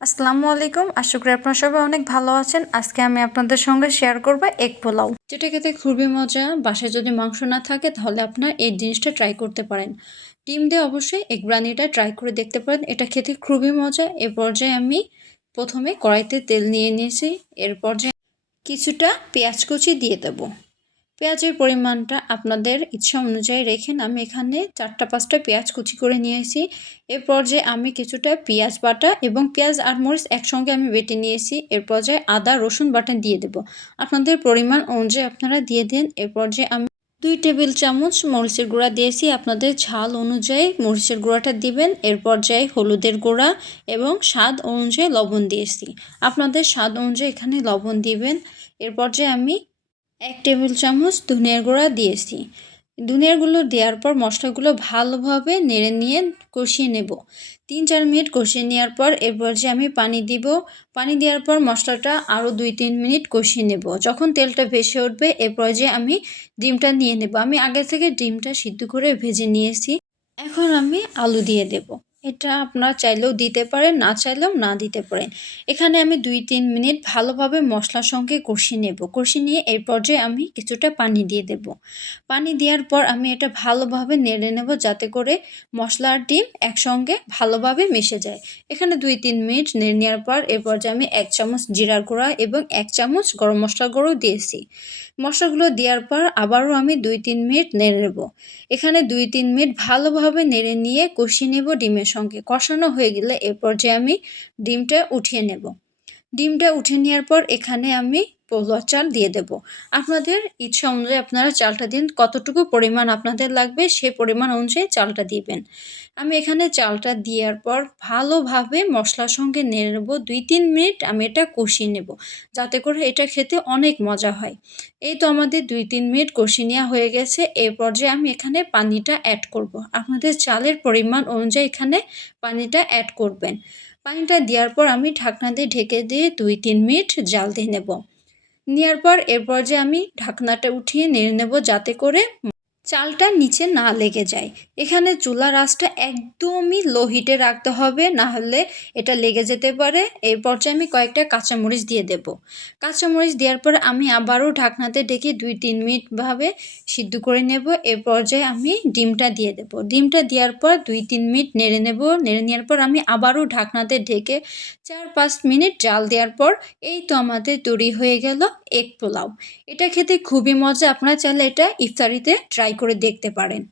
আসসালামু আলাইকুম। আশা করি আপনারা সবাই অনেক ভালো আছেন। আজকে আমি আপনাদের সঙ্গে শেয়ার করব এগ পোলাও, যেটা খেতে খুবই মজা। বাসায় যদি মাংস না থাকে তাহলে আপনার এই জিনিসটা ট্রাই করতে পারেন। ডিম দিয়ে অবশ্যই এগ বিরিয়ানিটা ট্রাই করে দেখতে পারেন, এটা খেতে খুবই মজা। এ পর্যায়ে আমি প্রথমে কড়াইতে তেল নিয়ে নিয়েছি। এর পর্যায়ে কিছুটা পেঁয়াজ কুচি দিয়ে দেবো। পেঁয়াজের পরিমাণটা আপনাদের ইচ্ছা অনুযায়ী রেখেন। আমি এখানে 4-5টা পেঁয়াজ কুচি করে নিয়েছি। এর পর্যায়ে আমি কিছুটা পেঁয়াজ বাটা এবং পেঁয়াজ আর মরিচ একসঙ্গে আমি বেটে নিয়েছি। এর পর্যায়ে আদা রসুন বাটা দিয়ে দেব। আপনাদের পরিমাণ অনুযায়ী আপনারা দিয়ে দিন। এর পর্যায়ে আমি 2 টেবিল চামচ মরিচের গুঁড়া দিয়েছি। আপনাদের ঝাল অনুযায়ী মরিচের গুঁড়াটা দিবেন। এর পর্যায়ে হলুদের গুঁড়া এবং স্বাদ অনুযায়ী লবণ দিয়েছি। আপনাদের স্বাদ অনুযায়ী এখানে লবণ দিবেন। এর পর্যায়ে আমি 1 টেবিল চামচ ধনিয়ার গুঁড়া দিয়েছি। ধনিয়ার গুঁড়ো দেওয়ার পর মশলাগুলো ভালোভাবে নেড়ে নিয়ে কষিয়ে নেব। 3-4 মিনিট কষিয়ে নেওয়ার পর এর পর্যায়ে আমি পানি দিব। পানি দেওয়ার পর মশলাটা আরও 2-3 মিনিট কষিয়ে নেব। যখন তেলটা ভেসে উঠবে এ পর্যায়ে আমি ডিমটা নিয়ে নেব। আমি আগে থেকে ডিমটা সিদ্ধ করে ভেজে নিয়েছি। এখন আমি আলু দিয়ে দেব। এটা আপনারা চাইলেও দিতে পারেন, না চাইলেও না দিতে পারেন। এখানে আমি 2-3 মিনিট ভালোভাবে মশলার সঙ্গে কষিয়ে নেব। কষিয়ে নিয়ে এই পর্যায়ে আমি কিছুটা পানি দিয়ে দেব। পানি দেওয়ার পর আমি এটা ভালোভাবে নেড়ে নেব, যাতে করে মশলা আর ডিম একসঙ্গে ভালোভাবে মিশে যায়। এখানে 2-3 মিনিট নেড়ে নেওয়ার পর এ পর্যায়ে আমি 1 চামচ জিরার গুঁড়া এবং 1 চামচ গরম মশলার গুঁড়ো দিয়েছি। মশলাগুলো দেওয়ার পর আবারও আমি 2-3 মিনিট নেড়ে নেব। এখানে 2-3 মিনিট ভালোভাবে নেড়ে নিয়ে কষিয়ে নেব ডিমের সঙ্গে। কষানো হয়ে গেলে এ পর্যায়ে আমি ডিমটা উঠিয়ে নেব। ডিমটা উঠিয়ে নেওয়ার পর এখানে আমি পোলাও চাল দিয়ে দেব। আপনাদের ইচ্ছা অনুযায়ী আপনারা চালটা দিন, কতটুকু পরিমাণ আপনাদের লাগবে সেই পরিমাণ অনুযায়ী চালটা দিবেন। আমি এখানে চালটা দেওয়ার পর ভালোভাবে মশলার সঙ্গে নেড়ে নেব। 2-3 মিনিট আমি এটা কষিয়ে নেব, যাতে করে এটা খেতে অনেক মজা হয়। এই তো আমাদের 2-3 মিনিট কষিয়ে নেওয়া হয়ে গেছে। এই পর্যায়ে আমি এখানে পানিটা অ্যাড করব। আপনাদের চালের পরিমাণ অনুযায়ী এখানে পানিটা অ্যাড করবেন। পানিটা দেওয়ার পর আমি ঢাকনা দিয়ে ঢেকে দিয়ে 2-3 মিনিট জাল দিয়ে নেব। নেওয়ার পর এর পর্যায়ে আমি ঢাকনাটা উঠিয়ে নেড়ে নেব, যাতে করে চালটা নিচে না লেগে যায়। এখানে চুলার আঁচটা একদমই লো হিটে রাখতে হবে, না হলে এটা লেগে যেতে পারে। এই পর্যায়ে আমি কয়েকটা কাঁচামরিচ দিয়ে দেব। কাঁচামরিচ দেওয়ার পর আমি আবারও ঢাকনাতে ঢেকে 2-3 মিনিট ভাবে সিদ্ধ করে নেব। এর পর্যায়ে আমি ডিমটা দিয়ে দেব। ডিমটা দেওয়ার পর 2-3 মিনিট নেড়ে নেব। নেড়ে নেওয়ার পর আমি আবারও ঢাকনাতে ঢেকে 4-5 মিনিট জাল দেওয়ার পর এই তো আমাদের তৈরি হয়ে গেল এগ পোলাও। এটা খেতে খুবই মজা। আপনারা চাইলে এটা ইফতারিতে ট্রাই করে দেখতে পারেন।